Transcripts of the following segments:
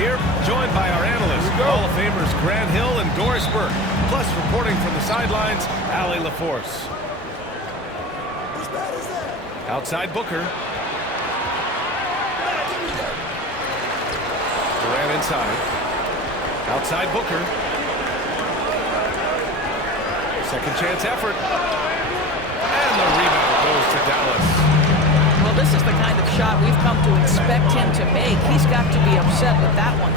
here, joined by our analysts, Hall of Famers Grant Hill and Doris Burke. Plus, reporting from the sidelines, Allie LaForce. Outside Booker. Durant inside. Outside Booker. Second chance effort. And the rebound goes to Dallas. Well, this is the kind of shot we've come to expect him to make. He's got to be upset with that one.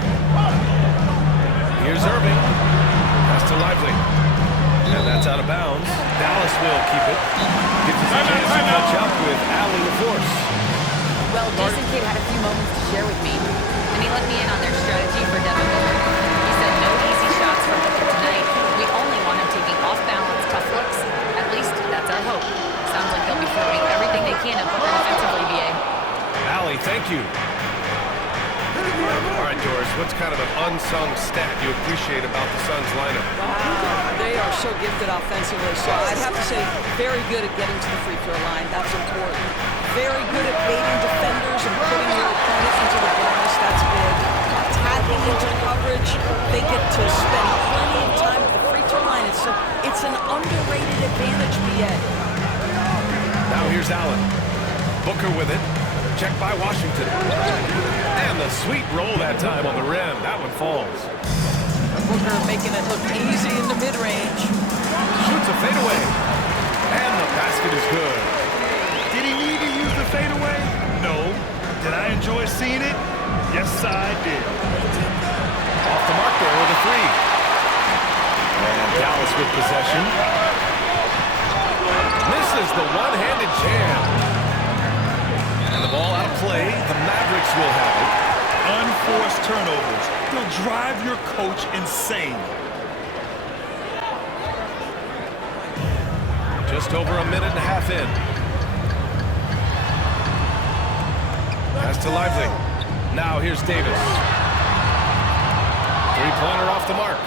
Here's Irving. Pass to Lively. And that's out of bounds. Dallas will keep it. Gives us a chance to catch up with Allie LaForce. Well, Jason Kidd had a few moments to share with me, and he let me in on their strategy for Devin Booker. He said no easy shots for Booker tonight. We only want him taking off-balance tough looks. At least that's our hope. Sounds like they'll be throwing everything they can at Booker offensively, BA. Allie, thank you. All right, Doris, what's kind of an unsung stat you appreciate about the Suns lineup? Wow, they are so gifted offensively. So I'd have to say very good at getting to the free throw line. That's important. Very good at baiting defenders and putting your opponent into the bonus. That's big. Tapping into coverage. They get to spend plenty of time at the free throw line. It's an underrated advantage, BA. Now here's Allen. Booker with it. Checked by Washington. And the sweet roll that time on the rim. That one falls. Booker making it look easy in the mid-range. Shoots a fadeaway. And the basket is good. Did he need to use the fadeaway? No. Did I enjoy seeing it? Yes, I did. Off the mark there with a three. And Dallas with possession. Misses the one-handed jam. And the ball out of play. The Mavericks will have it. Unforced turnovers. They'll drive your coach insane. Just over a minute and a half in. Pass to Lively. Now here's Davis. Three-pointer off the mark.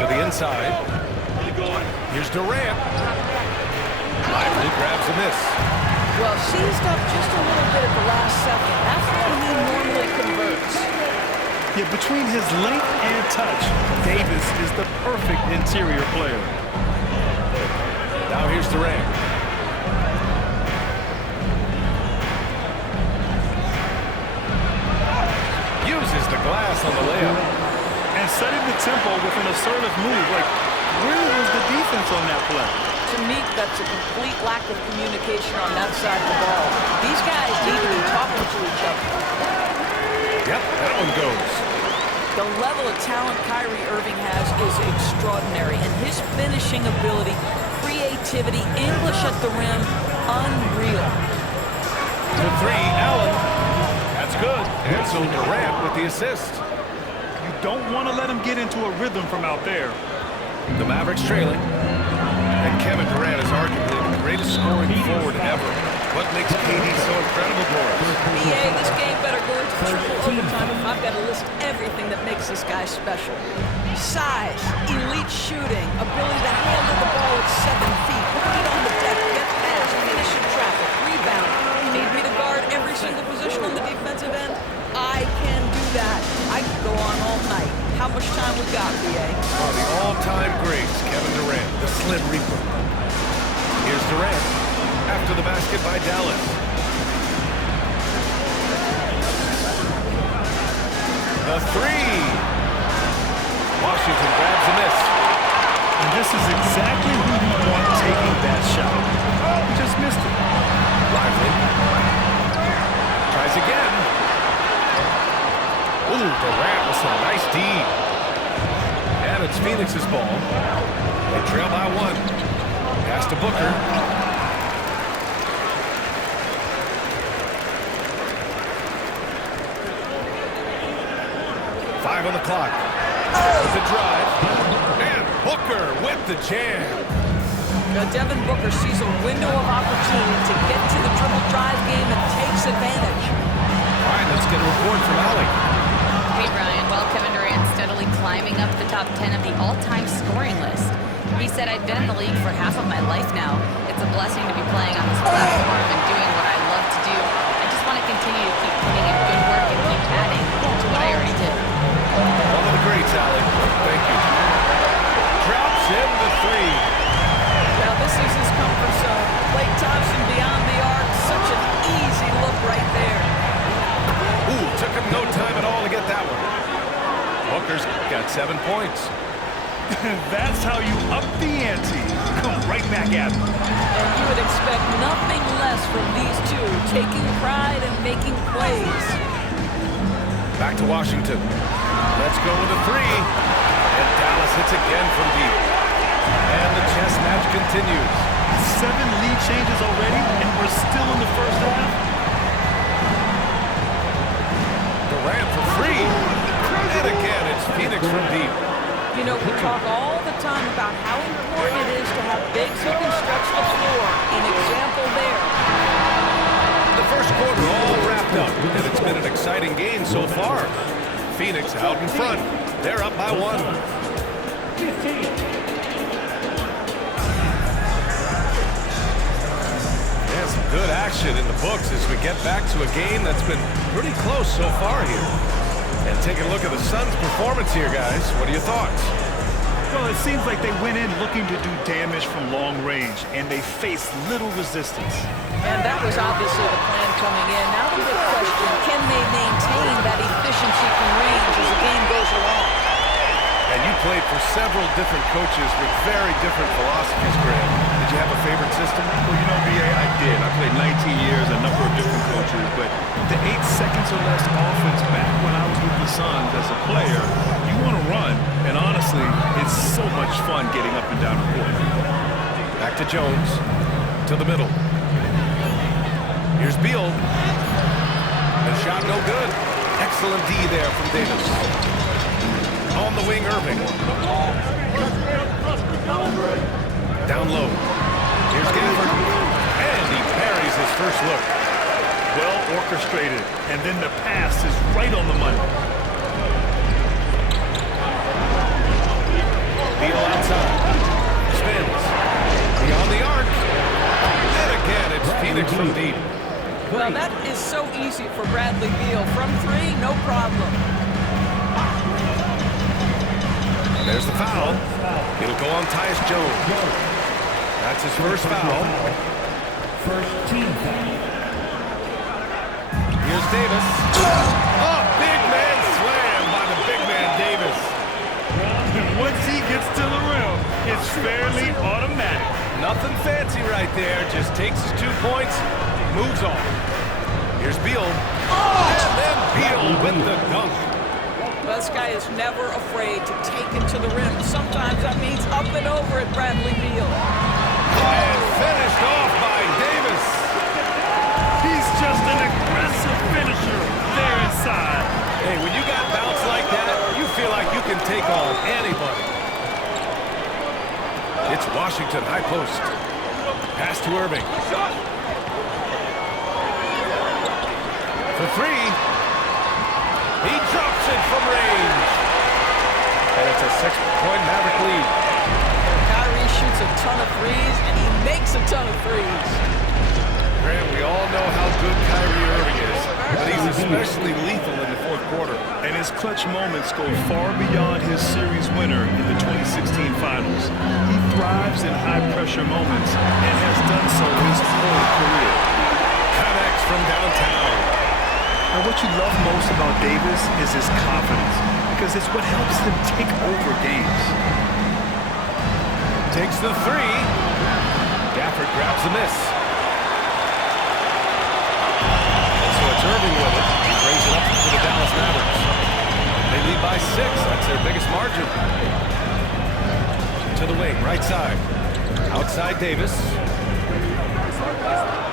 To the inside. Here's Durant. Lively grabs a miss. Well, seized up just a little bit at the last second. That's when he normally converts. Yet between his length and touch, Davis is the perfect interior player. Now here's Durant. Uses the glass on the layup. And setting the tempo with an assertive move. Like, where was the defense on that play? To me, that's a complete lack of communication on that side of the ball. These guys need to be talking to each other. Yep, that one goes. The level of talent Kyrie Irving has is extraordinary, and his finishing ability, creativity, English at the rim, unreal. The three, Allen. That's good. And so Durant with the assist. You don't want to let him get into a rhythm from out there. The Mavericks trailing. And Kevin Durant is arguably the greatest scoring forward ever. What makes KD so incredible, Doris? BA, this game better go into triple overtime if I've got to list everything that makes this guy special. Size, elite shooting, ability to handle the ball at 7 feet, put it on the deck, get past, finish in traffic, rebound. You need me to guard every single position on the defensive end? I can do that. I could go on all night. How much time we got, BA? One of the all-time greats, Kevin Durant, the Slim Reaper. Here's Durant after the basket by Dallas. The three. Washington grabs a miss. And this is exactly who you want taking that shot. He just missed it. Lively. Tries again. Ooh, Durant with some nice D. And it's Phoenix's ball. They trail by one. Pass to Booker. Five on the clock. With the drive. And Booker with the jam. Devin Booker sees a window of opportunity to get to the triple drive game and takes advantage. All right, let's get a report from Allie. Hey, Brian. Well, Kevin Durant steadily climbing up the top 10 of the all-time scoring list. He said, I've been in the league for half of my life now. It's a blessing to be playing on this platform and doing what I love to do. I just want to continue to keep putting in good is his comfort zone. Klay Thompson beyond the arc. Such an easy look right there. Ooh, took him no time at all to get that one. Booker's got 7 points. That's how you up the ante. Come right back at him. And you would expect nothing less from these two, taking pride and making plays. Back to Washington. Let's go with a three. And Dallas hits again from deep. And the chess match continues. 7 lead changes already, and we're still in the first half. Durant for three. And again, it's Phoenix from deep. You know, we talk all the time about how important it is to have bigs who can stretch the floor. An example there. The first quarter all wrapped up, and it's been an exciting game so far. Phoenix out in front. They're up by 1. And some good action in the books as we get back to a game that's been pretty close so far here. And taking a look at the Suns' performance here, guys. What are your thoughts? Well, it seems like they went in looking to do damage from long range, and they faced little resistance. And that was obviously the plan coming in. Now the big question, can they maintain that efficiency from range as the game goes along? And you played for several different coaches with very different philosophies, Graham. Did you have a favorite system? Well, you know, B.A., I did. I played 19 years, a number of different coaches, but the 8 seconds or less offense back when I was with the Suns as a player, you want to run, and honestly, it's so much fun getting up and down the court. Back to Jones, to the middle. Here's Beal. The shot no good. Excellent D there from Davis. On the wing, Irving. Down low. Here's Gafford. And he parries his first look. Well orchestrated, and then the pass is right on the money. Beal outside. Spins. Beyond the arc. And again, it's Phoenix from deep. Well, that is so easy for Bradley Beal. From 3, no problem. There's the foul. It'll go on Tyus Jones. That's his first foul. First team foul. Here's Davis. Oh, big man slam by the big man Davis. And once he gets to the rim, it's fairly automatic. Nothing fancy right there. Just takes his 2 points, moves on. Here's Beal. And then Beal with the dunk. This guy is never afraid to take it to the rim. Sometimes that means up and over at Bradley Beal. And finished off by Davis. He's just an aggressive finisher there inside. Hey, when you got bounce like that, you feel like you can take on anybody. It's Washington, high post. Pass to Irving. For 3. He drops it from range. And it's a 6-point Maverick lead. Kyrie shoots a ton of threes, and he makes a ton of threes. Graham, we all know how good Kyrie Irving is, but he's especially lethal in the fourth quarter. And his clutch moments go far beyond his series winner in the 2016 finals. He thrives in high-pressure moments and has done so his whole career. Connects from downtown. And what you love most about Davis is his confidence, because it's what helps him take over games. Takes the 3. Gafford grabs the miss. And so it's Irving with it. He brings it up for the Dallas Mavericks. They lead by 6. That's their biggest margin. To the wing, right side. Outside Davis.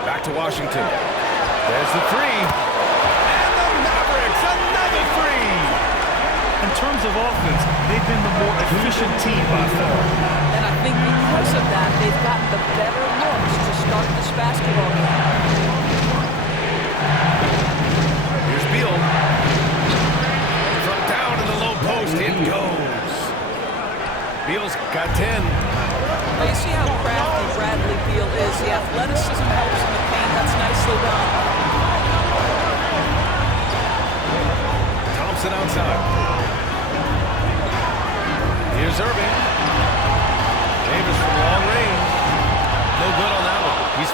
Back to Washington. There's the 3. Another 3! In terms of offense, they've been the more efficient team by far. And I think because of that, they've gotten the better looks to start this basketball game. Here's Beal. From down in the low post, it goes. Beal's got 10. Well, you see how crafty Bradley Beal is. The athleticism helps in the paint. That's nicely done. Thompson outside. Here's Irving. Davis from long range.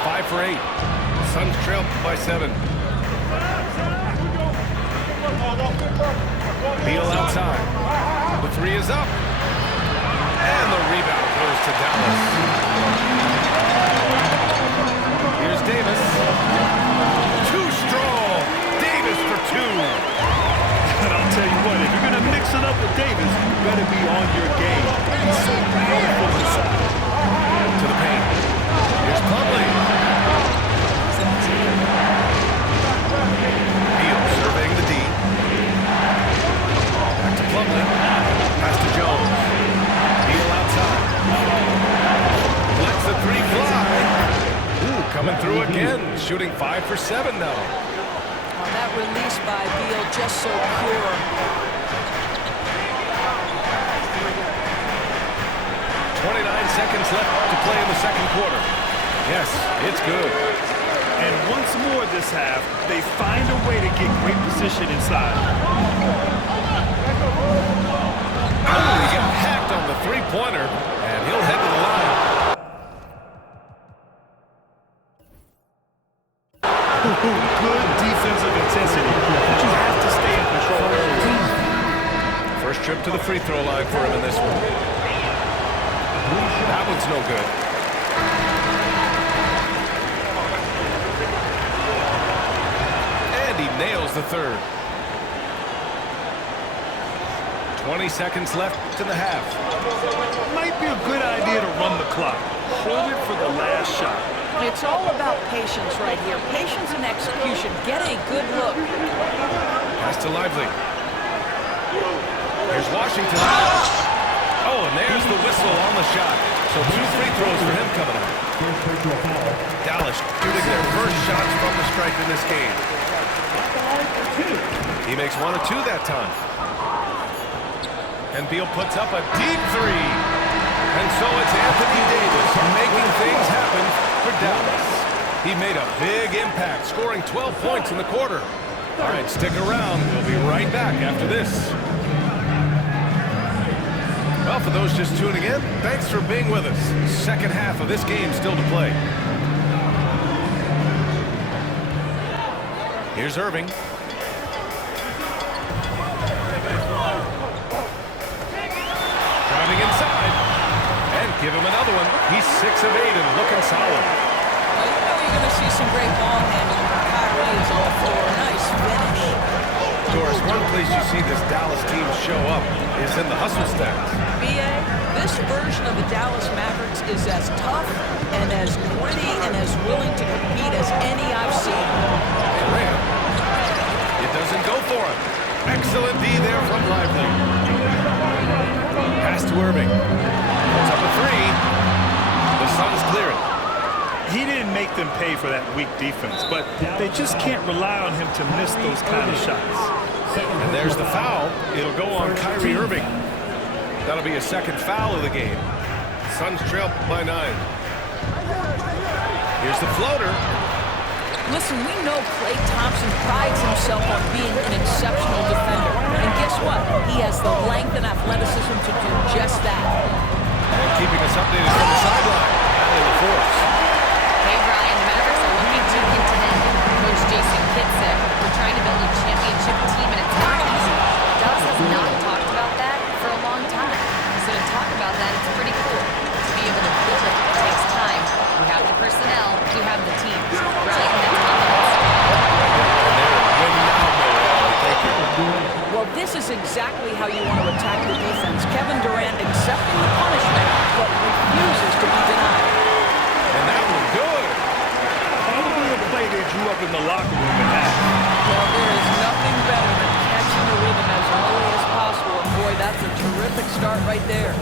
5 for 8. Suns trail by 7. Beal outside. The 3 is up. And the rebound goes to Dallas. Here's Davis. Too strong. Davis for 2. And I'll tell you what, if you're going to mix it up with Davis, you better be on your game. He's so powerful inside. To the paint. Here's Plumlee. Beal surveying the D. Back to Plumlee. Pass to Jones. Beal outside. Lets the 3 fly. Ooh, coming through again. Shooting 5 for 7 now. Well, that release by Beal just so pure. 29 seconds left to play in the second quarter. Yes, it's good. And once more this half, they find a way to get great position inside. Oh, he got hacked on the 3-pointer, and he'll head to the line. Good defensive intensity, but you have to stay in control. First trip to the free throw line for him in this one. That one's no good. And he nails the third. 20 seconds left in the half. Might be a good idea to run the clock. Hold it for the last shot. It's all about patience right here. Patience and execution. Get a good look. Pass to Lively. Here's Washington. Oh, and there's the whistle on the shot. So 2 free throws for him coming up. Dallas shooting their first shots from the stripe in this game. He makes 1 of 2 that time. And Beal puts up a deep 3. And so it's Anthony Davis making things happen for Dallas. He made a big impact, scoring 12 points in the quarter. All right, stick around. We'll be right back after this. Well, for those just tuning in, thanks for being with us. Second half of this game still to play. Here's Irving. Driving inside. And give him another one. He's 6 of 8 and looking solid. Well, you know you're going to see some great ball handling when Kyrie is on the floor. Nice finish. Doris, one place you see this Dallas team show up is in the hustle stats. B.A., this version of the Dallas Mavericks is as tough and as gritty and as willing to compete as any I've seen. Durant. It doesn't go for him. Excellent D there from Lively. Pass to Irving. Puts up a 3. The Suns clear it. He didn't make them pay for that weak defense, but they just can't rely on him to miss those kind of shots. And there's the foul. It'll go on Kyrie Irving. That'll be a second foul of the game. Suns trail by 9. Here's the floater. Listen, we know Klay Thompson prides himself on being an exceptional defender. And guess what? He has the length and athleticism to do just that. And keeping us updated from the sideline, Allie LaForce. Hey, Brian, the Mavericks are looking to contend. Coach Jason Kidd said, we're trying to build a championship team, and it's not easy. Dallas has not talked about that for a long time. So to talk about that, it's pretty cool. To be able to build it takes time. We have the personnel, we have the team. Brian, that's confidence. Well, this is exactly how you want to attack the defense. Kevin Durant accepting the punishment, but refuses to be denied. And that was good. Probably a play they drew up in the locker room and had. Well, there is nothing better than catching the rhythm as early as possible. And boy, that's a terrific start right there.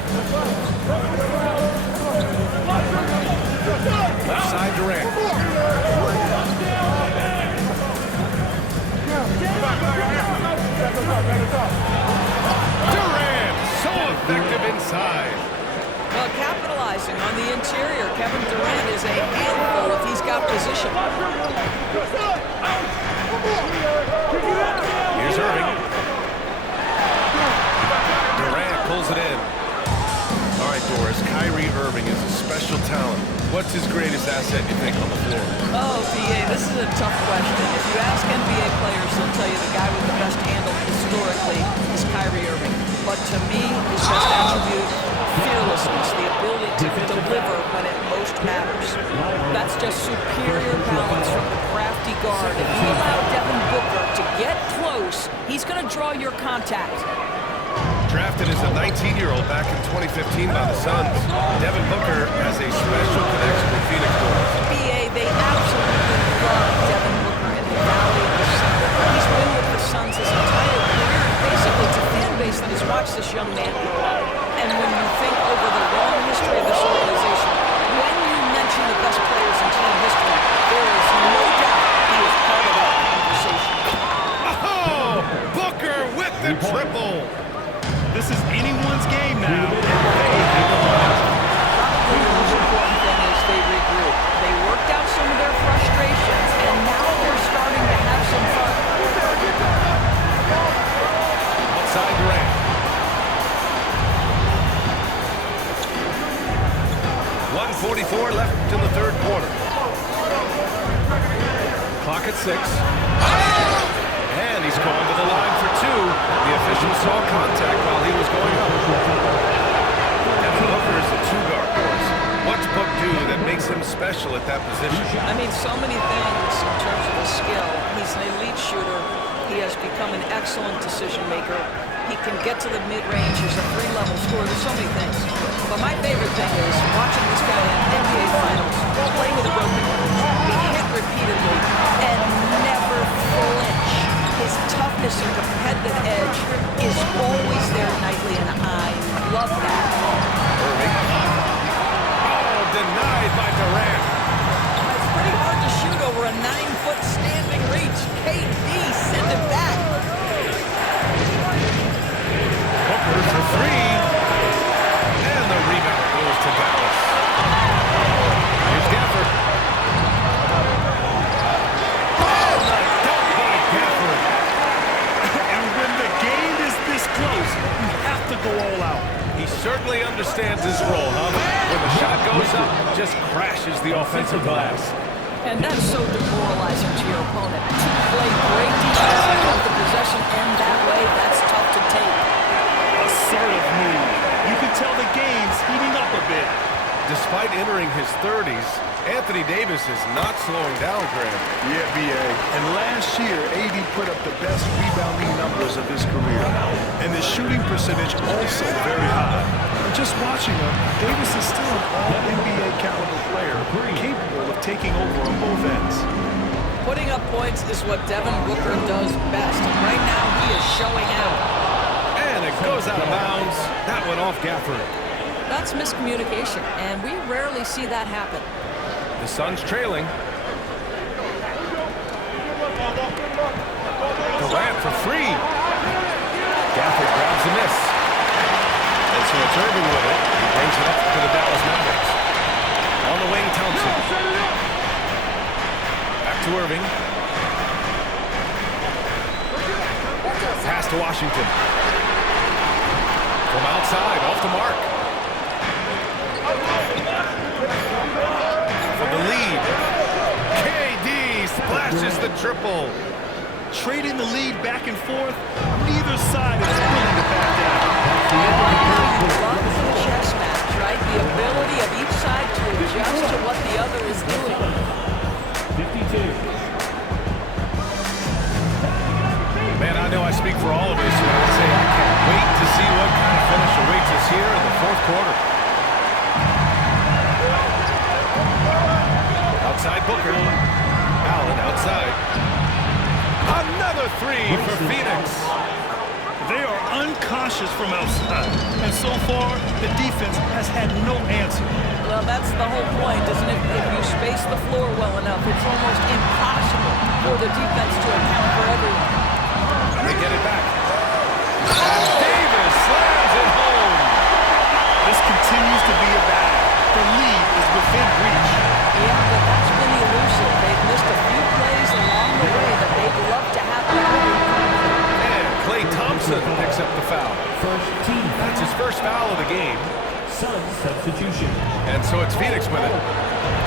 Left side Durant. Durant, so effective inside. Well, capitalizing on the interior, Kevin Durant is a handful if he's got position. Here's Irving. Durant pulls it in. All right, Doris, Kyrie Irving is a special talent. What's his greatest asset, you think, on the floor? Oh, PA, this is a tough question. If you ask NBA players, they'll tell you the guy with the best handle historically is Kyrie Irving. But to me, his best attribute, fearlessness, the ability to deliver when it most matters. That's just superior balance from the crafty guard. If you allow Devin Booker to get close, he's going to draw your contact. Drafted as a 19-year-old back in 2015 by the Suns, Devin Booker has a special connection with Phoenix Doors. BA, they absolutely love Devin Booker in the Valley of the Sun. He's been with the Suns his entire career, and basically it's a fan base that has watched this young man grow up. And when you think over the long history of this organization, when you mention the best players in team history, there is no doubt he is part of that conversation. Oh, Booker with the triple. This is anyone's game now. Probably the most important thing is they regroup. They worked out some of their frustrations, and now they're starting to have some fun. Outside Durant. 1:44 left in the third quarter. Clock at 6. And he's going to the line for 2. The official saw contact while he was going up. Devin Booker is a two-guard, boys. What's Book do that makes him special at that position? I mean, so many things in terms of his skill. He's an elite shooter. He has become an excellent decision maker. He can get to the mid-range. He's a three-level scorer. There's so many things. But my favorite thing is watching this guy in NBA Finals, play with a broken nose, be hit repeatedly, and never flinch. His toughness and competitive edge is always there nightly, and I love that. Irving. Oh, denied by Durant. It's pretty hard to shoot over a 9-foot standing reach. KD, send it back. Booker for 3. And the rebound goes to Dallas. Here's Gafford. Oh, the dunk by Gafford. And when the game is this close, you have to go all out. He certainly understands his role, huh? When the shot goes up, just crashes the offensive glass. And that's so demoralizing to your opponent. To play great defense and hold the possession end that way, that's tough to take. Assertive move. You can tell the game's heating up a bit. Despite entering his 30s, Anthony Davis is not slowing down, Graham. Yeah, B.A. And last year, AD put up the best rebounding numbers of his career. And the shooting percentage also very high. And just watching him, Davis is still an all-NBA caliber player, capable of taking over on both ends. Putting up points is what Devin Booker does best, and right now he is showing out. And it goes out of bounds. That went off Gafford. That's miscommunication, and we rarely see that happen. The Suns trailing. Durant for 3. Gafford grabs the miss. And so it's Irving with it. He brings it up to the Dallas Mavericks. On the wing, Thompson. Back to Irving. Pass to Washington. From outside, off the mark. For the lead. KD splashes the triple. Trading the lead back and forth, neither side is willing to back down. You love the chess match, right? The ability of each side to adjust to what the other is doing. 52. Man, I know I speak for all of us when I say I can't wait to see what kind of finish awaits us here in the fourth quarter. Outside Booker. Allen outside. Another 3 for Phoenix. They are unconscious from outside, and so far, the defense has had no answer. Well, that's the whole point, isn't it? If you space the floor well enough, it's almost impossible for the defense to account for everyone. They get it back. Davis slams it home. This continues to be a battle. The lead is within reach. Yeah, but that's been elusive. They've missed a few plays along the way that they'd love to have back. And Klay Thompson picks up the foul. First team. That's his first foul of the game. Suns substitution. And so it's Phoenix with it.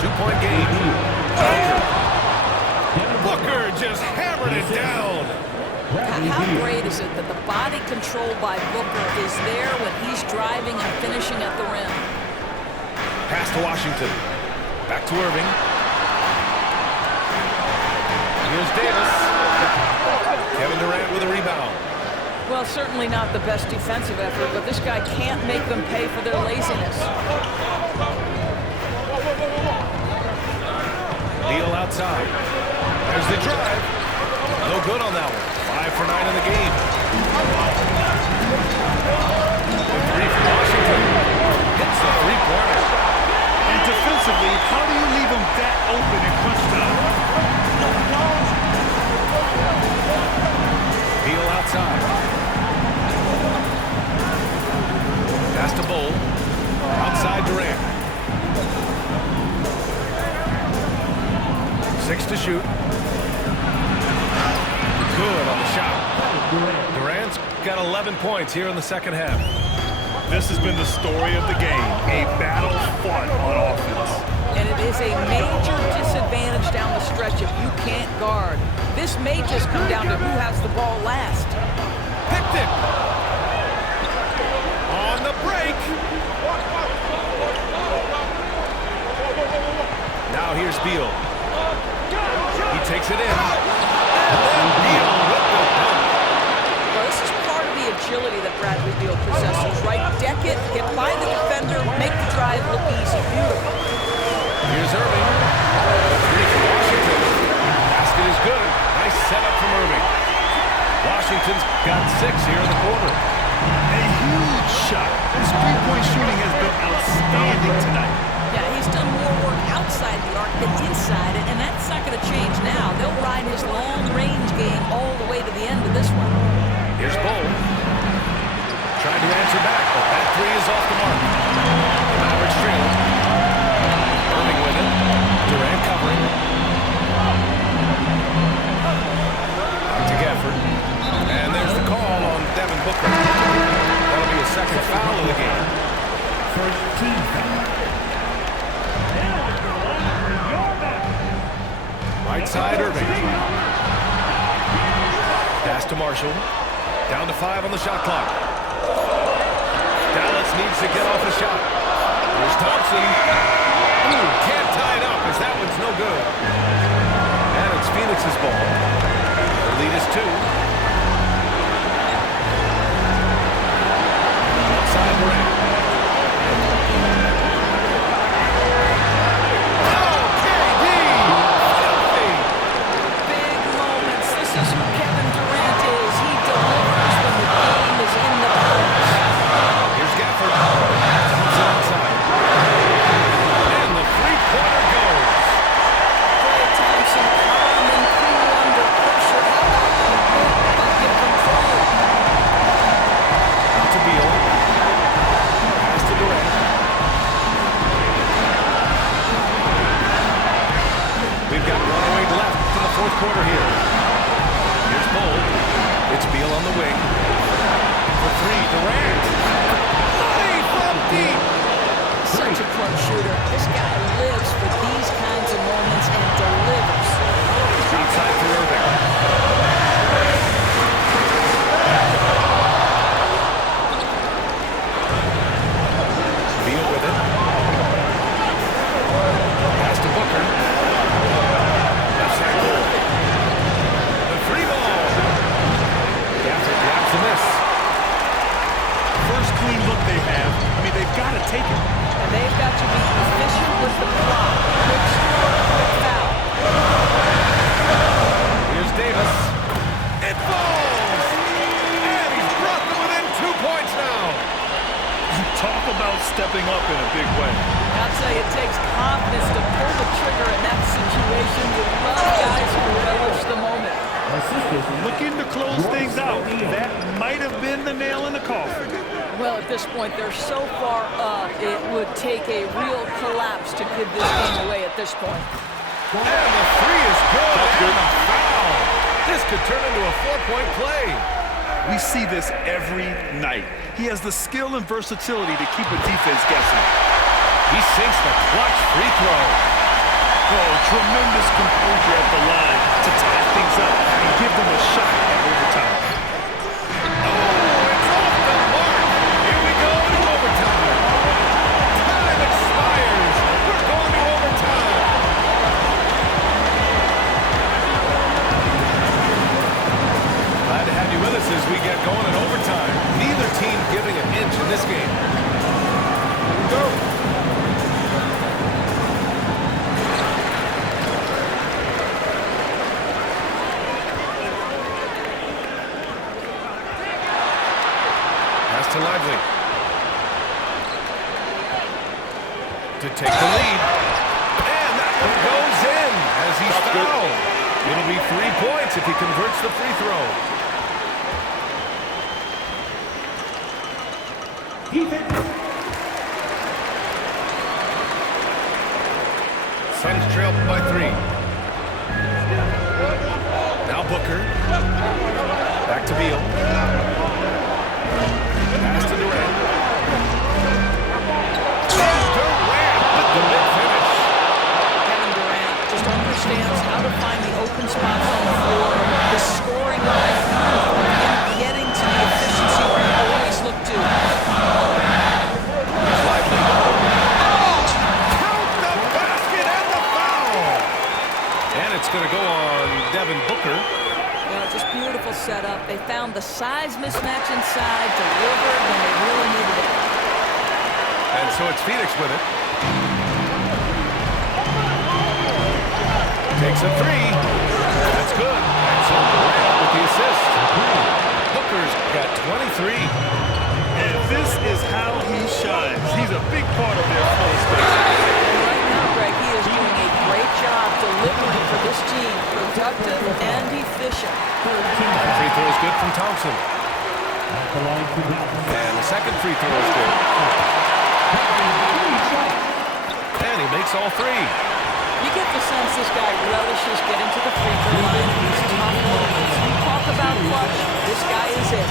2-point game. Booker just hammered it down. How great is it that the body control by Booker is there when he's driving and finishing at the rim? Pass to Washington. Back to Irving. Here's Davis. Kevin Durant with a rebound. Well, certainly not the best defensive effort, but this guy can't make them pay for their laziness. Beal outside. There's the drive. No good on that one. 5 for 9 in the game. The three from Washington. Hits the three-pointer. And defensively, how do you leave them that open in crunch time? Beal outside. Pass to Bull. Outside Durant. 6 to shoot. Good on the shot. Durant's got 11 points here in the second half. This has been the story of the game, a battle fought on offense. And it is a major disadvantage down the stretch if you can't guard. This may just come down to who has the ball last. Picked it. On the break. Now here's Beal. He takes it in. And then Beal with the dunk. Well, this is part of the agility that Bradley Beal possesses, right? Deck it, get by the defender, make the drive look easy. Beautiful. Here's Irving. Three from Washington. Basket is good. Nice setup from Irving. Washington's got 6 here in the quarter. A huge shot. His three-point shooting has been outstanding tonight. Yeah, he's done more work outside the arc than inside it, and that's not going to change now. They'll ride his long-range game all the way to the end of this one. Here's Bull. Trying to answer back, but that three is off the mark. The Mavericks trailing. Irving with it. Durant covering. Back to Gafford. And there's the call on Devin Booker. That'll be a second foul of the game. First team foul. Right side, Irving. Pass to Marshall. Down to 5 on the shot clock. Dallas needs to get off a shot. Here's Thompson. Ooh, can't tie it up as that one's no good. And it's Phoenix's ball. The lead is 2. Outside Durant. Big moments. This is who Kevin Durant is. He delivers when the game is in the balance. Here's Gafford. Thompson outside. And the three-pointer goes. Klay Thompson calm and cool under pressure. Bucket from Klay. Out to Beal. Pass to Durant. We've got 1:08 left in the fourth quarter here. Here's Bull. It's Beal on the wing. For 3, Durant. Money from deep. Such a clutch shooter. This guy lives for these kinds of moments and delivers. Outside for Irving. Beal with it. Pass to Booker. Left side goal. The free ball. Gafford grabs the miss. First clean look they have. I mean, they've got to take it. And they've got to be efficient with the clock. Quick score, quick foul. Here's Davis. It falls! And he's brought them within 2 points now. Talk about stepping up in a big way. I'll tell you, it takes confidence to pull the trigger in that situation. You love guys who relish the moment. Looking to close things out. That might have been the nail in the coffin. Well, at this point, they're so far up, it would take a real collapse to give this game away at this point. And the three is good. And a foul. This could turn into a 4-point play. We see this every night. He has the skill and versatility to keep a defense guessing. He sinks the clutch free throw. Oh, tremendous composure at the line to tie things up and give them a shot at overtime. Oh, it's off the mark. Here we go to overtime. Time expires. We're going to overtime. Glad to have you with us as we get going in overtime. Neither team giving an inch in this game. Here we go. Pass to Lively. To take the lead. And that one goes in as he's fouled. It'll be 3 points if he converts the free throw. Sends trail by 3. Now Booker. Back to Beal. Pass to Durant. Durant with the mid-finish. Kevin Durant just understands how to find the open spots on the floor. The scoring line, and getting to the efficiency we always look to. Lively. Oh! Count the basket and the foul! And it's going to go on Devin Booker. Just beautiful setup. They found the size mismatch inside, delivered when they really needed it. And so it's Phoenix with it. Takes a 3. That's good. And so Durant with the assist. Booker's got 23. And this is how he shines. He's a big part of their flow space. Right now, Greg, he is doing a great job delivering for this team. Productive and efficient. Free throw is good from Thompson. And the second free throw is good. And he makes all 3. You get the sense this guy relishes getting to the free throw line in these tough moments. You talk about clutch, this guy is it.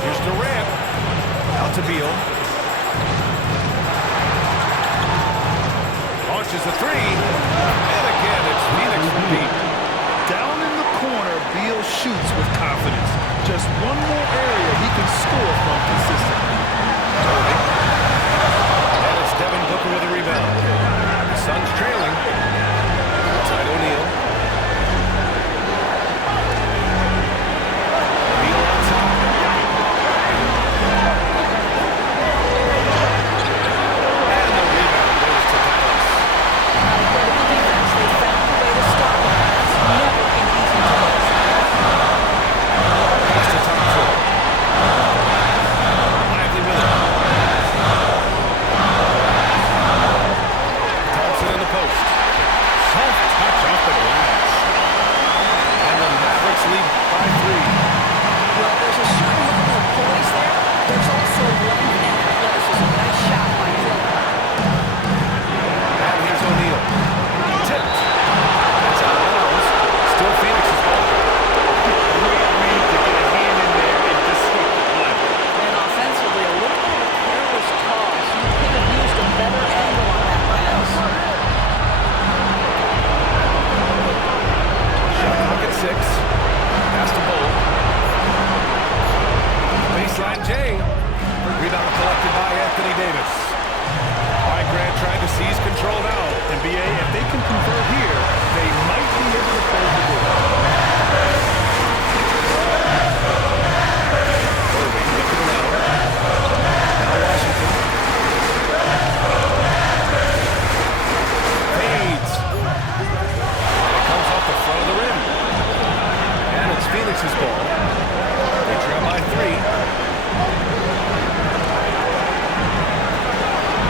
Here's Durant. Out to Beal. Launches a 3. And again, it's Phoenix from deep. Down in the corner, Beal shoots with confidence. Just one more area he can score from consistently. And it's Devin Booker with a rebound. The Suns trailing. Outside O'Neal. Beal outside. And the rebound goes to Dallas. Incredible defense. They found a way to stop him. It's never an easy task. Pass to Thompson. Lively with it. Thompson in the post. Soft touch off the glass. And the Mavericks lead by 3. Well, there's a certain level of poise there. There's also length and athleticism. Nice shot by Dillon. And here's O'Neal. Tipped. That's out of bounds. Still Phoenix's ball. Great read to get a hand in there and disrupt the play. And offensively, a little bit of a careless toss. You could have used a better angle on that pass. Shot clock at 6. Pass to Bull. Baseline Jay. Rebound collected by Anthony Davis. Mike Grant trying to seize control now. NBA, if they can convert here, they might be able to close the door. Irving looking around. Now Washington. Fades. It comes off the front of the rim. And it's Phoenix's ball. They trail by 3.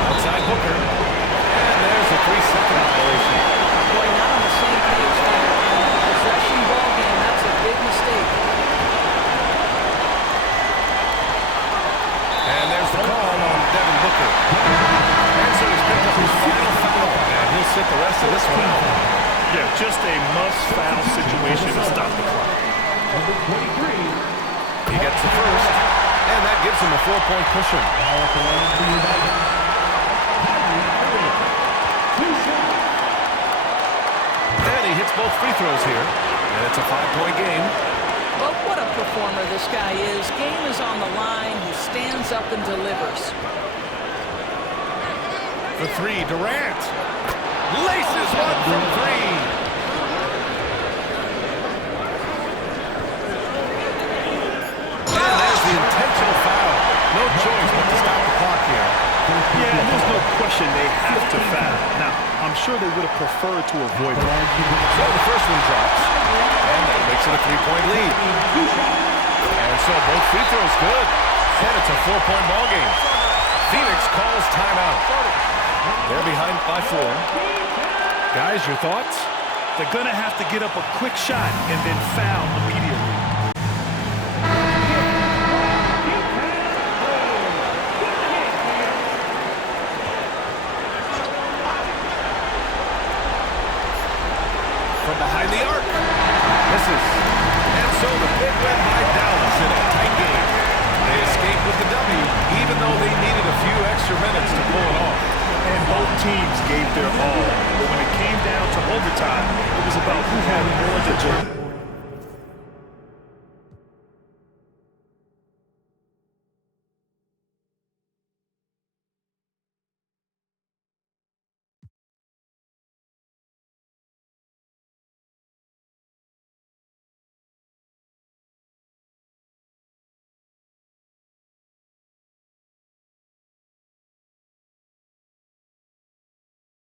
Outside Booker. And there's a 3-second violation. Boy, not on the same page there. In a possession ball game, that's a big mistake. And there's the call on Devin Booker. And so he's picked up his final foul. And he'll sit the rest of this one out. Yeah, just a must-foul situation to stop the clock. Number 23. He gets the first, and that gives him a 4-point cushion. Ball at the line for United. Kyrie Irving. 2 shots. And he hits both free throws here, and it's a 5-point game. Well, what a performer this guy is. Game is on the line. He stands up and delivers. For three, Durant. Laces one from three. And there's the intentional foul. No choice but to stop the clock here. Yeah, and there's no question they have to foul. Now, I'm sure they would have preferred to avoid that. So the first one drops, and that makes it a 3-point lead. And so both free throws good, and it's a 4-point ball game. Phoenix calls timeout. They're behind by 4. Guys, your thoughts? They're going to have to get up a quick shot and then foul immediately. From behind the arc. Misses. And so the Big Red hide Dallas in a tight game. They escape with the W, even though they needed a few extra minutes to pull it off. And both teams gave their all. But when it came down to overtime, it was about who had more to do.